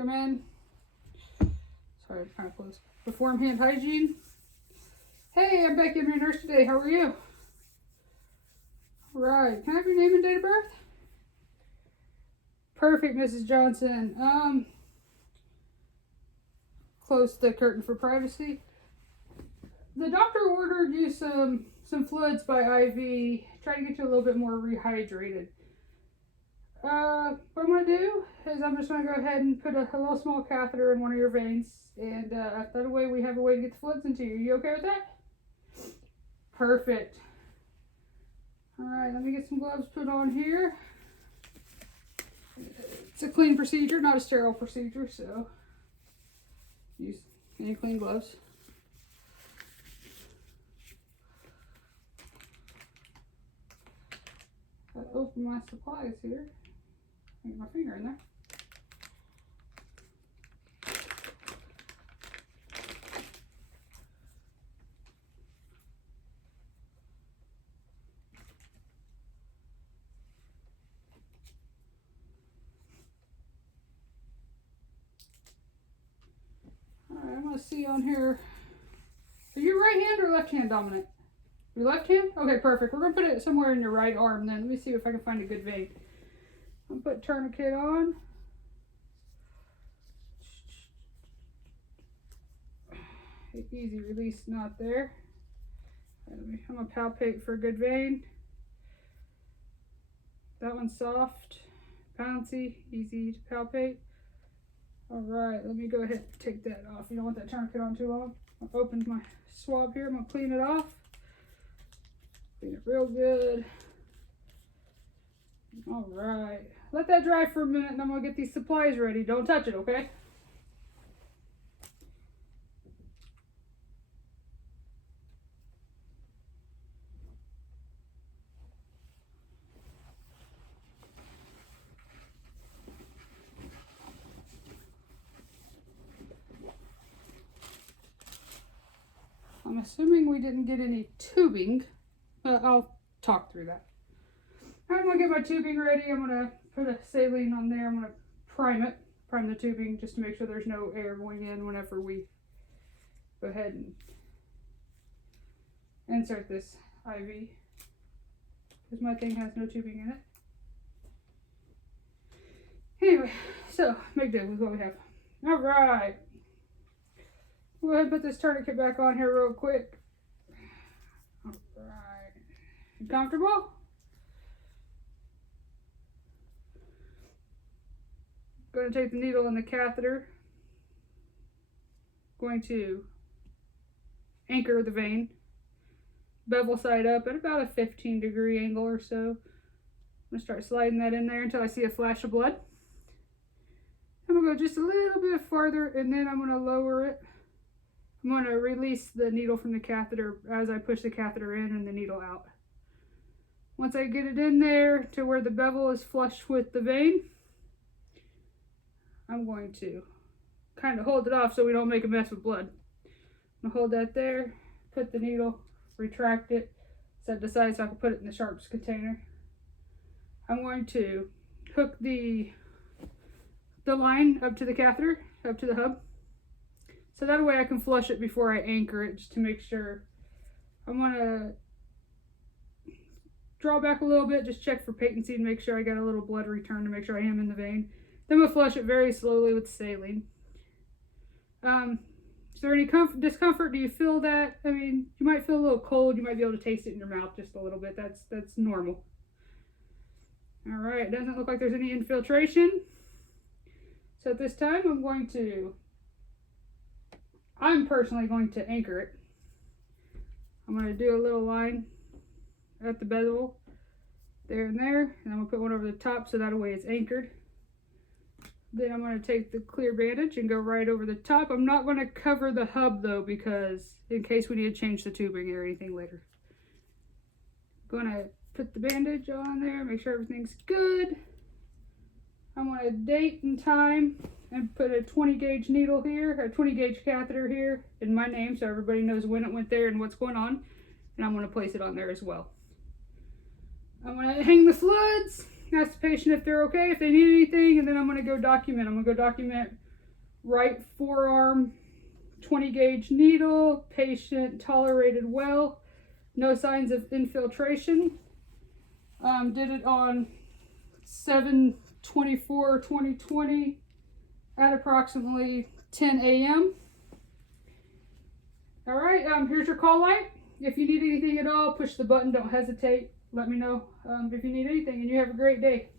come in. Sorry, I'm kind of close. Perform hand hygiene. Hey, I'm Becky. I'm your nurse today. How are you? Right. Can I have your name and date of birth? Perfect, Mrs. Johnson. Close the curtain for privacy. The doctor ordered you some fluids by IV. Try to get you a little bit more rehydrated. What I'm going to do is I'm just going to go ahead and put a little small catheter in one of your veins. And that way we have a way to get the fluids into you. You okay with that? Perfect. Alright, let me get some gloves put on here. It's a clean procedure, not a sterile procedure, so use any clean gloves. I'll open my supplies here. Get my finger in there. Alright, I'm going to see on here. Are you right hand or left hand dominant? Your left hand? Okay, perfect. We're going to put it somewhere in your right arm then. Let me see if I can find a good vein. I'll put tourniquet on. Easy release knot there. I'm going to palpate for a good vein. That one's soft, bouncy, easy to palpate. Alright, let me go ahead and take that off. You don't want that tourniquet on too long. I'll open my swab here. I'm going to clean it off. Clean it real good. Alright. Let that dry for a minute and I'm going to get these supplies ready. Don't touch it, okay? I'm assuming we didn't get any tubing, but I'll talk through that. I'm going to get my tubing ready. I'm going to put a saline on there. I'm going to prime the tubing just to make sure there's no air going in whenever we go ahead and insert this IV, because my thing has no tubing in it. Anyway, so make do with what we have. All right. Go ahead and put this tourniquet back on here real quick. All right. You comfortable? Going to take the needle and the catheter. Going to anchor the vein. Bevel side up at about a 15-degree angle or so. I'm going to start sliding that in there until I see a flash of blood. I'm going to go just a little bit farther and then I'm going to lower it. I'm going to release the needle from the catheter as I push the catheter in and the needle out. Once I get it in there to where the bevel is flush with the vein, I'm going to kind of hold it off so we don't make a mess with blood. I'm going to hold that there, put the needle, retract it, set it aside so I can put it in the sharps container. I'm going to hook the line up to the catheter, up to the hub. So that way I can flush it before I anchor it, just to make sure. I'm going to draw back a little bit, just check for patency and make sure I got a little blood return to make sure I am in the vein. Then we'll flush it very slowly with saline. Is there any discomfort? Do you feel that? I mean, you might feel a little cold. You might be able to taste it in your mouth just a little bit. That's normal. All right, doesn't look like there's any infiltration. So at this time, I'm personally going to anchor it. I'm going to do a little line at the bezel, there and there, and I'm going to put one over the top so that way it's anchored. Then I'm going to take the clear bandage and go right over the top. I'm not going to cover the hub though, because in case we need to change the tubing or anything later. I'm going to put the bandage on there, make sure everything's good. I'm going to date and time and put a 20 gauge needle here, a 20 gauge catheter here in my name so everybody knows when it went there and what's going on. And I'm going to place it on there as well. I'm going to hang the fluids, ask the patient if they're okay, if they need anything, and then I'm going to go document. I'm going to go document right forearm, 20 gauge needle, patient tolerated well, no signs of infiltration. Did it on 7/24/2020 at approximately 10 a.m. All right, here's your call light. If you need anything at all, push the button. Don't hesitate. Let me know if you need anything, and you have a great day.